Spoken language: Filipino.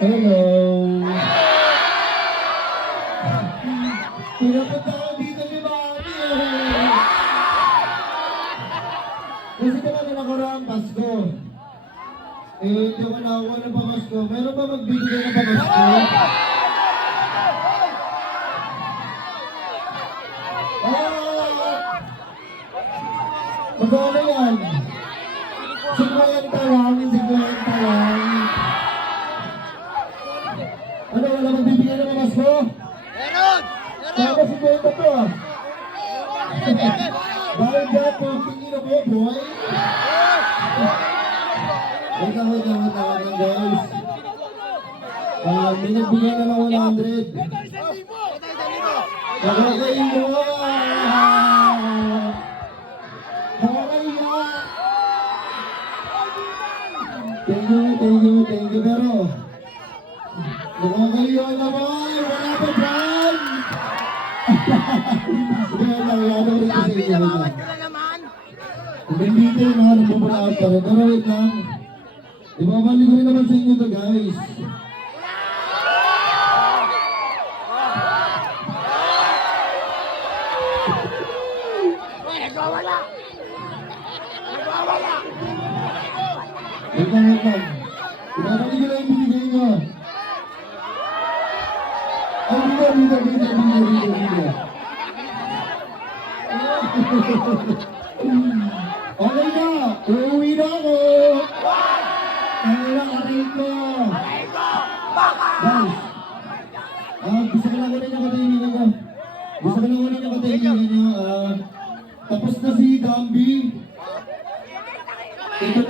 Hello! Pinapunta ko dito ni Mami eh! Kasi naman na nakaraang Pasko. Hindi ko nakakuha ng pamasko. Meron ba magbibigay ng pamasko? Magkano yan? 50 lang, 50 lang. Ano, wala magbibigay ng pamasko? Meron! Saka 50 to ah. Dahil dyan po, tingin ako, boy. Wait lang guys. May nagbigay na ng 100. Nakakain mo! Nakakaya! Thank you, pero nakakaya naman! Wala pa dyan! Ano rin kasi Sabi, namawad ka na naman. Bendito yung mga nabubulaot pa rin. Pero wait lang. Ibabalik ko rin naman sa inyo to guys. Nagwawala! Nagwawala! Wait lang. Ibabalik ko lang yung binigay nyo. Ay, dito. Okay na, uuwi na ako. Ang aray ko. Guys, gusto ko lang ulit yung katahimikan ko. Tapos na si Gambi. Ito